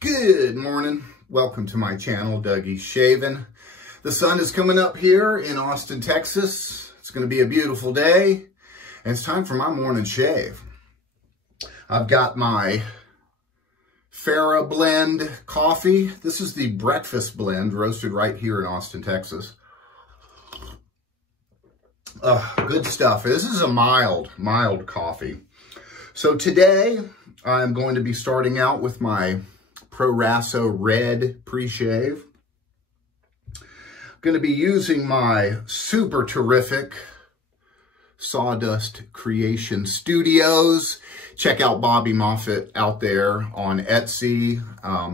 Good morning. Welcome to my channel, Dougie's Shaving. The sun is coming up here in Austin, Texas. It's going to be a beautiful day, and it's time for my morning shave. I've got my Farah blend coffee. This is the breakfast blend roasted right here in Austin, Texas. Good stuff. This is a mild coffee. So today I'm going to be starting out with my Proraso red pre-shave. I'm going to be using my super terrific Sawdust Creation Studios. Check out Bobby Moffett out there on Etsy,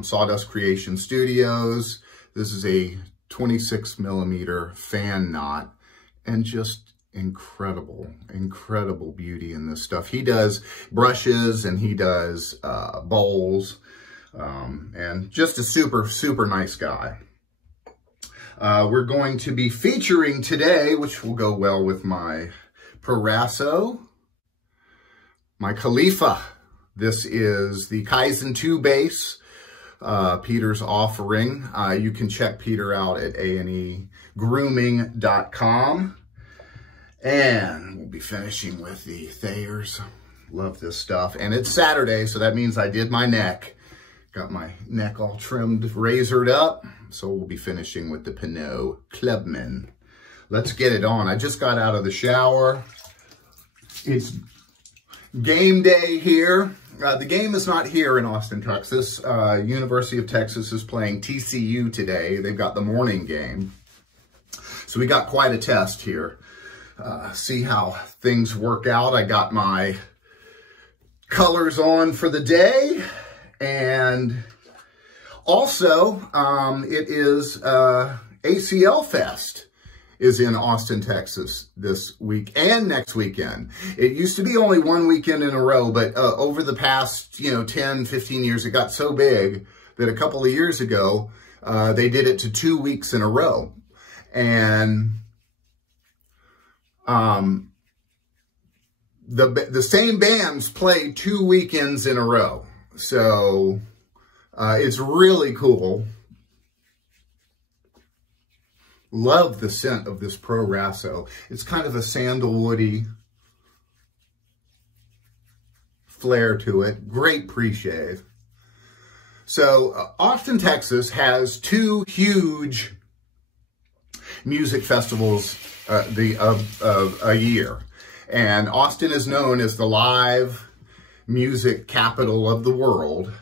Sawdust Creation Studios. This is a 26 millimeter fan knot, and just incredible beauty in this stuff. He does brushes and he does bowls, and just a super nice guy. We're going to be featuring today, which will go well with my Proraso, my Khalifa. This is the Kaizen 2 base, Peter's offering. You can check Peter out at anegrooming.com. And we'll be finishing with the Thayers. Love this stuff. And it's Saturday, so that means I did my neck. Got my neck all trimmed, razored up. So we'll be finishing with the Pinaud Clubman. Let's get it on. I just got out of the shower. It's game day here. The game is not here in Austin, Texas. University of Texas is playing TCU today. They've got the morning game. So we got quite a test here. See how things work out. I got my colors on for the day, and also it is ACL Fest is in Austin, Texas this week and next weekend. It used to be only one weekend in a row, but over the past 10, 15 years, it got so big that a couple of years ago they did it to 2 weeks in a row. And the same bands play 2 weekends in a row. So, it's really cool. Love the scent of this Proraso. It's kind of a sandalwoody flair to it. Great pre-shave. So, Austin, Texas has 2 huge music festivals of a year. And Austin is known as the live music capital of the world.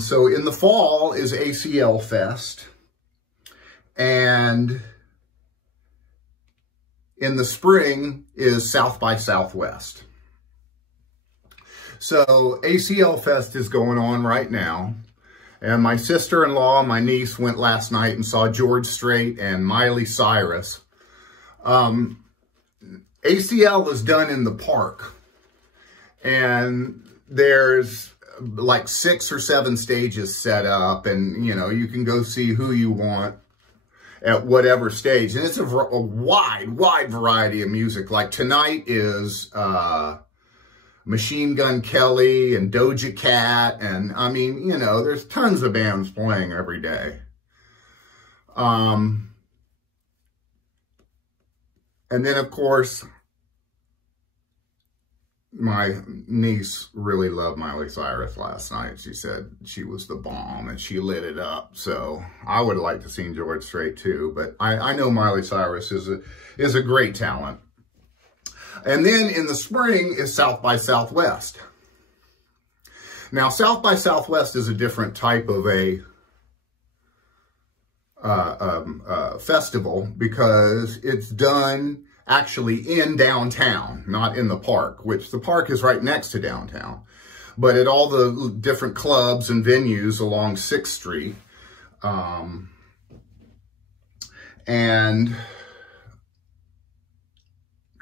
So in the fall is ACL Fest. And in the spring is South by Southwest. So ACL Fest is going on right now. And my sister-in-law and my niece went last night and saw George Strait and Miley Cyrus. ACL is done in the park, and there's like 6 or 7 stages set up, and you can go see who you want at whatever stage, and it's a wide variety of music. Like tonight is Machine Gun Kelly and Doja Cat, and I mean, there's tons of bands playing every day. And then, of course, my niece really loved Miley Cyrus last night. She said she was the bomb, and she lit it up. So I would like to see George Strait too, but I know Miley Cyrus is a great talent. And then in the spring is South by Southwest. Now, South by Southwest is a different type of a festival, because it's done actually in downtown, not in the park, which the park is right next to downtown, but at all the different clubs and venues along 6th Street. And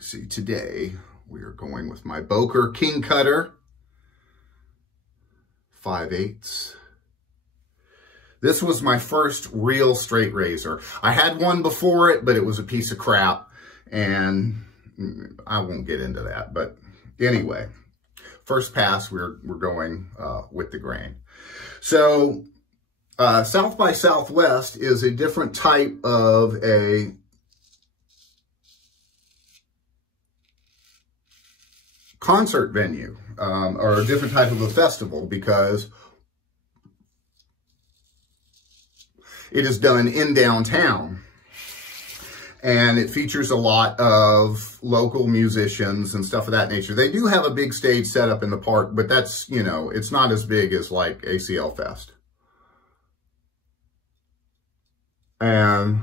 see, today we are going with my Boker King Cutter 5/8. This was my first real straight razor. I had one before it, but it was a piece of crap, and I won't get into that. But anyway, first pass, we're going with the grain. So South by Southwest is a different type of a concert venue, or a different type of a festival, because it is done in downtown, and it features a lot of local musicians and stuff of that nature. They do have a big stage set up in the park, but that's, you know, it's not as big as like ACL Fest. And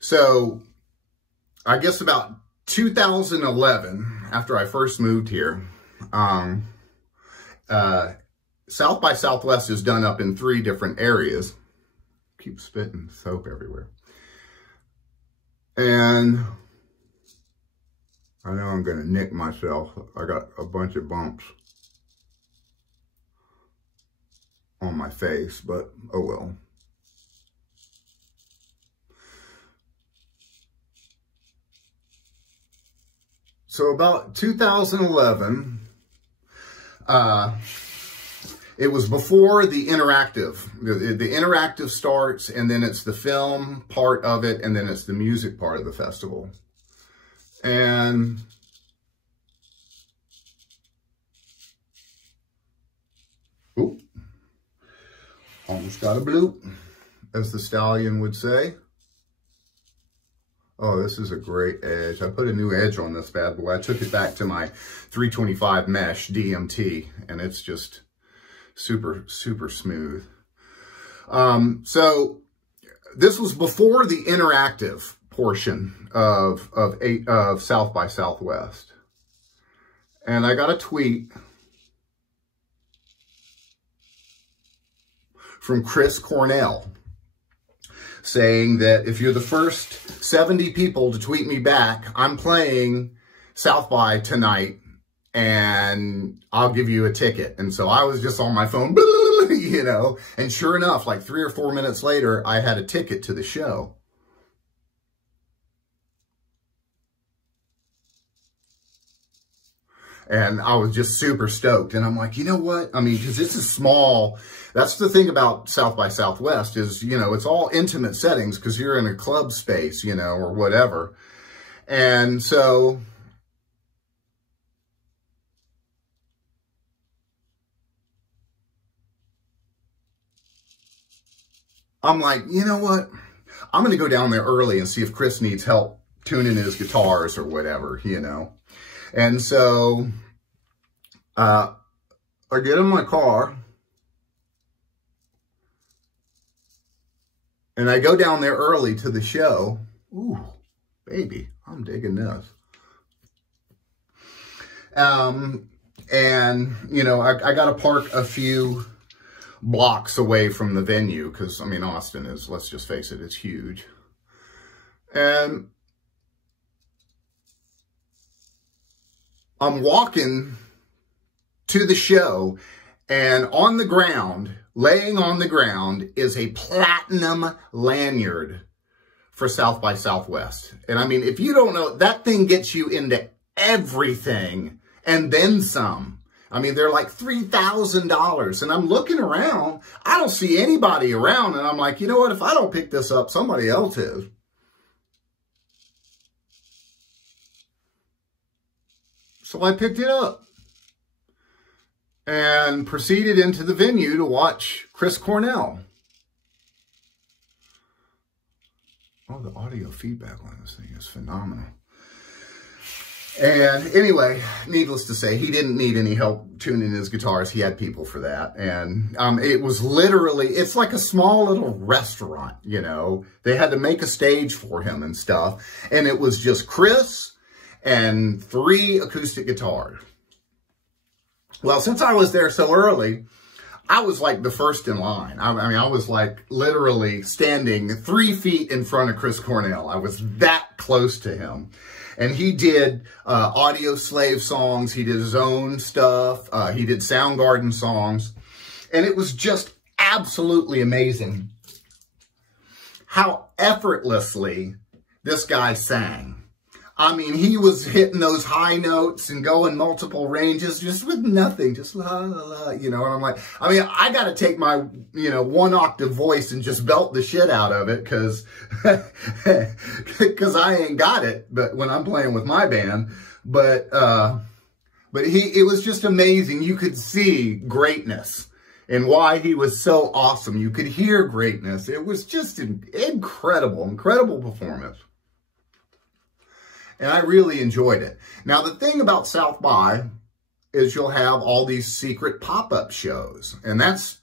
so I guess about 2011, after I first moved here, South by Southwest is done up in 3 different areas. Keep spitting soap everywhere. And I know I'm going to nick myself. I got a bunch of bumps on my face, but oh well. So about 2011, it was before the interactive. The interactive starts, and then it's the film part of it, and then it's the music part of the festival. And oop, almost got a bloop, as the stallion would say. Oh, this is a great edge. I put a new edge on this bad boy. I took it back to my 325 mesh DMT, and it's just super, super smooth. So this was before the interactive portion of South by Southwest. And I got a tweet from Chris Cornell saying that if you're the first 70 people to tweet me back, I'm playing South by tonight and I'll give you a ticket. And so I was just on my phone, you know, and sure enough, like 3 or 4 minutes later, I had a ticket to the show. And I was just super stoked. And I'm like, you know what? I mean, because this is small. That's the thing about South by Southwest is, you know, it's all intimate settings because you're in a club space, you know, or whatever. And so I'm like, you know what? I'm going to go down there early and see if Chris needs help tuning his guitars or whatever, you know. And so I get in my car and I go down there early to the show. Ooh, baby, I'm digging this. And, you know, I got to park a few blocks away from the venue because, I mean, Austin is, let's just face it, it's huge. And I'm walking to the show, and on the ground, laying on the ground, is a platinum lanyard for South by Southwest. And I mean, if you don't know, that thing gets you into everything and then some. I mean, they're like $3,000. And I'm looking around, I don't see anybody around. And I'm like, you know what? If I don't pick this up, somebody else is. So I picked it up and proceeded into the venue to watch Chris Cornell. Oh, the audio feedback on this thing is phenomenal. And anyway, needless to say, he didn't need any help tuning his guitars. He had people for that. And it was literally, it's like a small little restaurant, you know. They had to make a stage for him and stuff. And it was just Chris and 3 acoustic guitars. Well, since I was there so early, I was like the first in line. I mean, I was like literally standing 3 feet in front of Chris Cornell. I was that close to him. And he did Audio Slave songs. He did his own stuff. He did Soundgarden songs. And it was just absolutely amazing how effortlessly this guy sang. I mean, he was hitting those high notes and going multiple ranges just with nothing, just la, la, la, you know, and I'm like, I mean, I got to take my, you know, 1 octave voice and just belt the shit out of it because I ain't got it, but when I'm playing with my band, but it was just amazing. You could see greatness and why he was so awesome. You could hear greatness. It was just an incredible performance. And I really enjoyed it. Now, the thing about South by is you'll have all these secret pop-up shows. And that's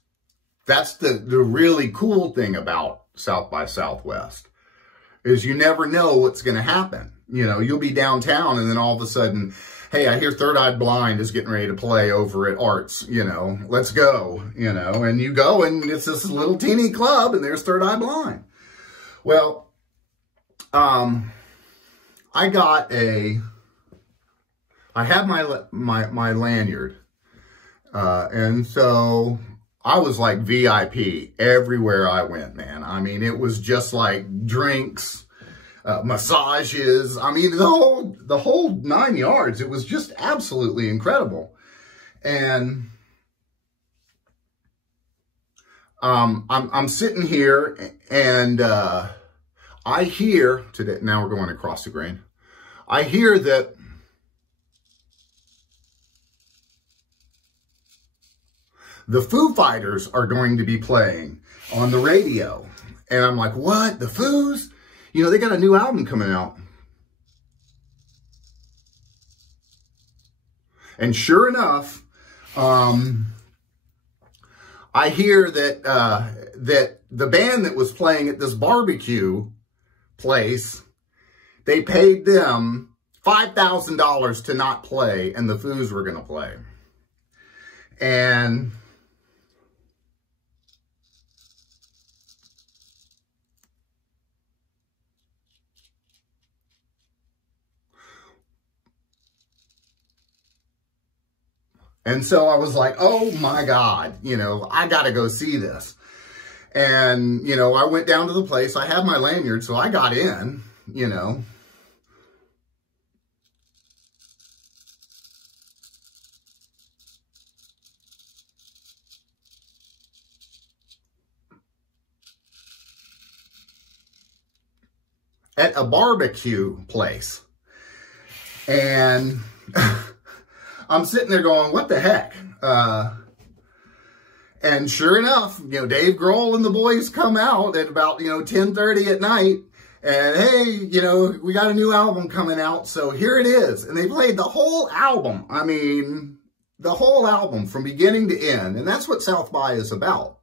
the really cool thing about South by Southwest is you never know what's going to happen. You know, you'll be downtown and then all of a sudden, hey, I hear Third Eye Blind is getting ready to play over at Arts, you know, let's go, you know, and you go and it's this little teeny club and there's Third Eye Blind. Well, I had my lanyard, and so I was like VIP everywhere I went, man. I mean, it was just like drinks, massages. I mean, the whole 9 yards. It was just absolutely incredible. And I'm sitting here and I hear today. Now we're going across the grain. I hear that the Foo Fighters are going to be playing on the radio. And I'm like, what? The Foos? You know, they got a new album coming out. And sure enough, I hear that that the band that was playing at this barbecue place, they paid them $5,000 to not play, and the Foos were going to play. And so I was like, oh my God, you know, I got to go see this. And, you know, I went down to the place. I had my lanyard, so I got in, you know. At a barbecue place. And I'm sitting there going, what the heck? And sure enough, you know, Dave Grohl and the boys come out at about, 10:30 at night. And hey, you know, we got a new album coming out. So here it is. And they played the whole album. I mean, the whole album from beginning to end. And that's what South by is about.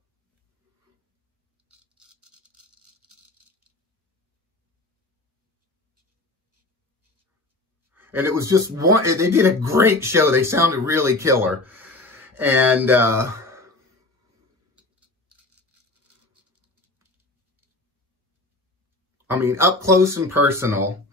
And it was just one, they did a great show. They sounded really killer. And, I mean, up close and personal.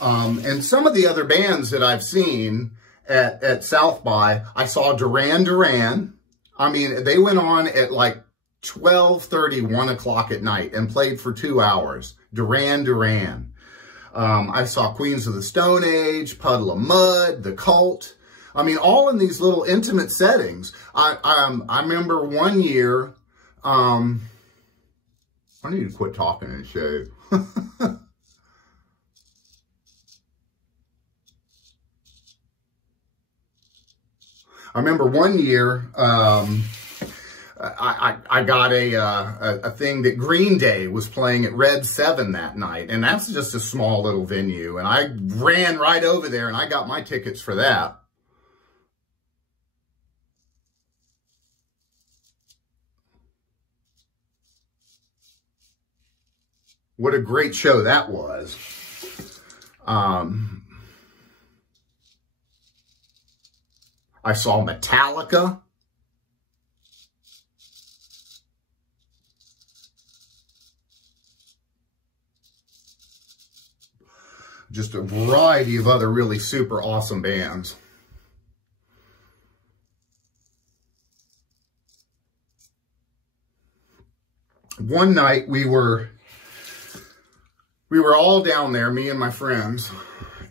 And some of the other bands that I've seen at South by, I saw Duran Duran. I mean, they went on at like 12:30, 1 o'clock at night and played for 2 hours. Duran Duran. I saw Queens of the Stone Age, Puddle of Mud, The Cult. I mean, all in these little intimate settings. I remember one year, I need to quit talking and shave. I remember one year, I got a thing that Green Day was playing at Red 7 that night. And that's just a small little venue. And I ran right over there and I got my tickets for that. What a great show that was. I saw Metallica. Just a variety of other really super awesome bands. One night we were we were all down there, me and my friends,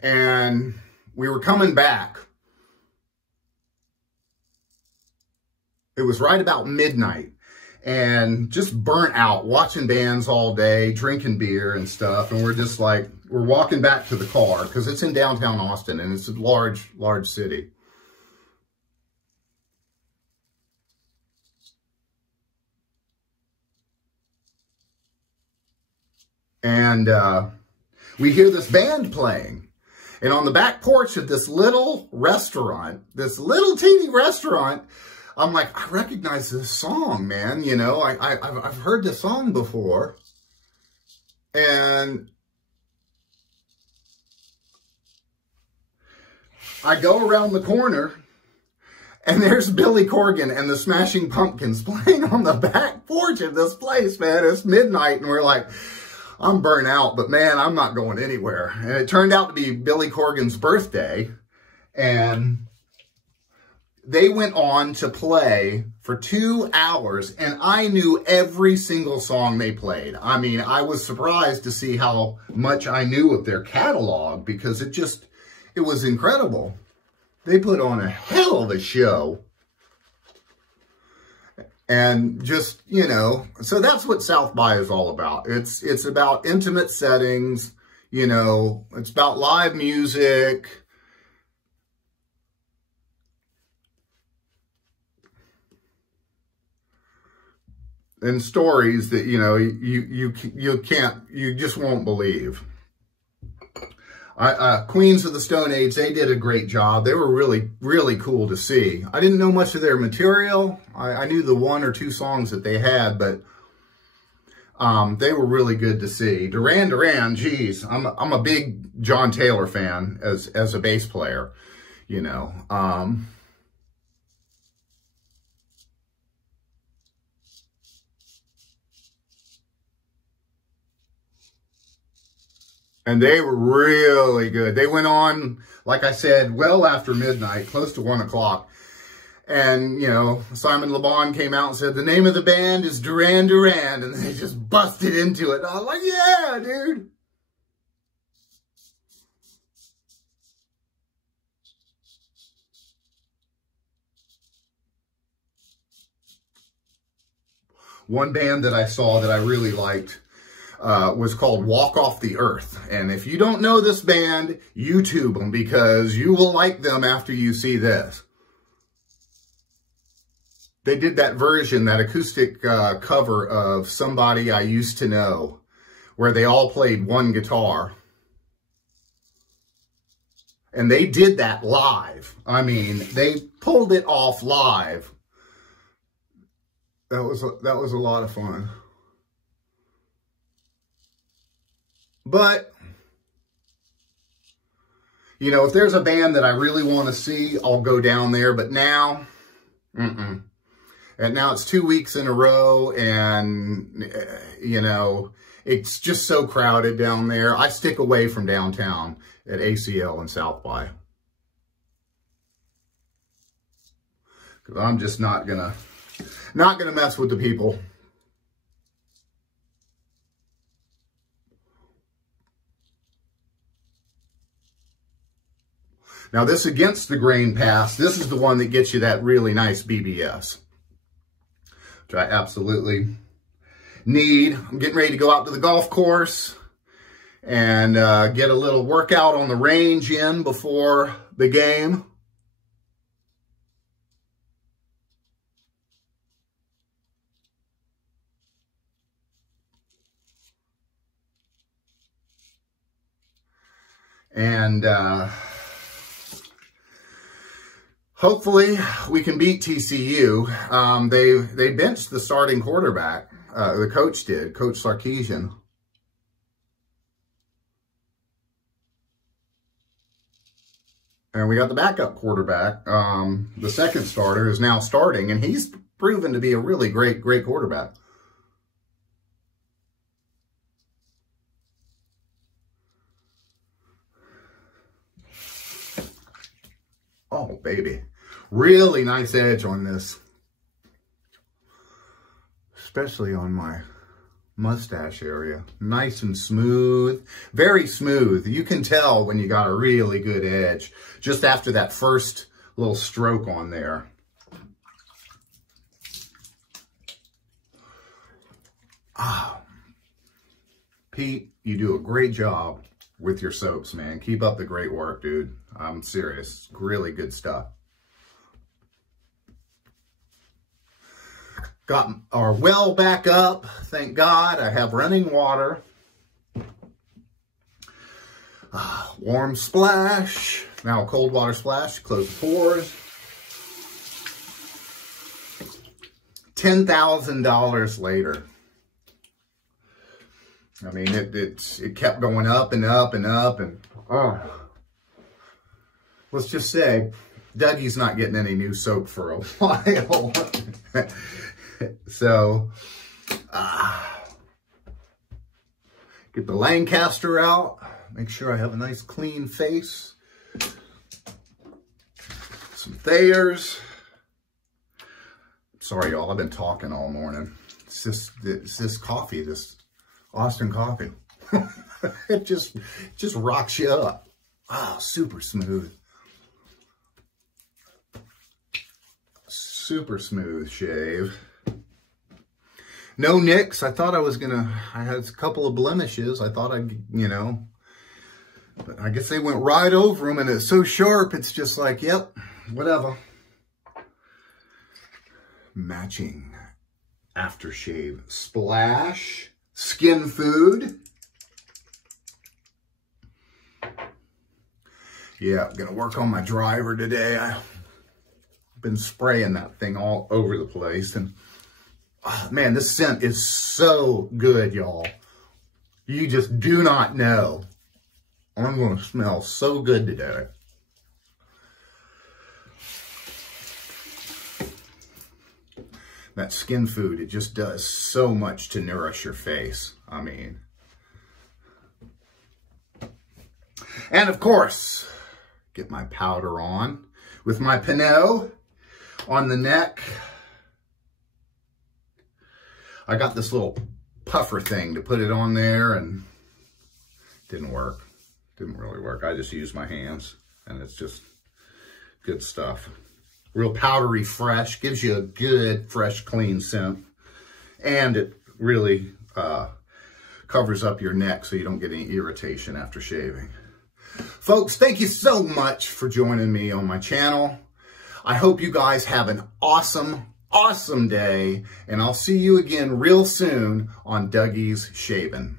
and we were coming back. It was right about midnight, and just burnt out, watching bands all day, drinking beer and stuff. And we're just like, we're walking back to the car because it's in downtown Austin and it's a large, large city. And we hear this band playing. And on the back porch of this little restaurant, this little teeny restaurant, I'm like, I recognize this song, man. You know, I've heard this song before. And I go around the corner, and there's Billy Corgan and the Smashing Pumpkins playing on the back porch of this place, man. It's midnight, and we're like, I'm burnt out, but man, I'm not going anywhere. And it turned out to be Billy Corgan's birthday, and they went on to play for 2 hours, and I knew every single song they played. I mean, I was surprised to see how much I knew of their catalog, because it was incredible. They put on a hell of a show. And just, you know, so that's what South by is all about. It's about intimate settings, you know, it's about live music. And stories that, you know, you just won't believe. Queens of the Stone Age, they did a great job. They were really, really cool to see. I didn't know much of their material. I knew the 1 or 2 songs that they had, but they were really good to see. Duran Duran, geez, I'm a big John Taylor fan as a bass player, you know. And they were really good. They went on, like I said, well after midnight, close to 1 o'clock. And, you know, Simon Le Bon came out and said, the name of the band is Duran Duran. And they just busted into it. And I was like, yeah, dude. One band that I saw that I really liked was called Walk Off the Earth. And if you don't know this band, YouTube them, because you will like them after you see this. They did that version, that acoustic cover of Somebody I Used to Know, where they all played one guitar. And they did that live. I mean, they pulled it off live. That was a lot of fun. But, you know, if there's a band that I really want to see, I'll go down there. But now, And now it's 2 weeks in a row, and, you know, it's just so crowded down there. I stick away from downtown at ACL and South by. Because I'm just not gonna mess with the people. Now this Against the Grain pass, this is the one that gets you that really nice BBS, which I absolutely need. I'm getting ready to go out to the golf course and get a little workout on the range in before the game. And hopefully we can beat TCU. They benched the starting quarterback. The coach did, Coach Sarkisian. And we got the backup quarterback. The second starter is now starting, and he's proven to be a really great quarterback. Oh, baby. Really nice edge on this. Especially on my mustache area. Nice and smooth, very smooth. You can tell when you got a really good edge just after that first little stroke on there. Ah, Pete, you do a great job with your soaps, man. Keep up the great work, dude. I'm serious. Really good stuff. Got our well back up. Thank God. I have running water. Warm splash. Now a cold water splash to close the pores. $10,000 later. I mean, it kept going up and up and up, and let's just say Dougie's not getting any new soap for a while. So, get the Lancaster out. Make sure I have a nice clean face. Some Thayers. Sorry, y'all. I've been talking all morning. It's this coffee, this Austin coffee. It just rocks you up. Super smooth. Super smooth shave. No nicks. I thought I had a couple of blemishes. I thought but I guess they went right over them, and it's so sharp, it's just like, yep, whatever. Matching aftershave splash. Skin food. Yeah, I'm gonna work on my driver today. I've been spraying that thing all over the place, and man, this scent is so good, y'all. You just do not know. I'm gonna smell so good today. That skin food, it just does so much to nourish your face. I mean. And of course, get my powder on with my Pinaud on the neck. I got this little puffer thing to put it on there, and it didn't work. Didn't really work. I just used my hands, and it's just good stuff. Real powdery fresh, gives you a good, fresh, clean scent. And it really covers up your neck so you don't get any irritation after shaving. Folks, thank you so much for joining me on my channel. I hope you guys have an awesome, awesome day. And I'll see you again real soon on Dougie's Shaving.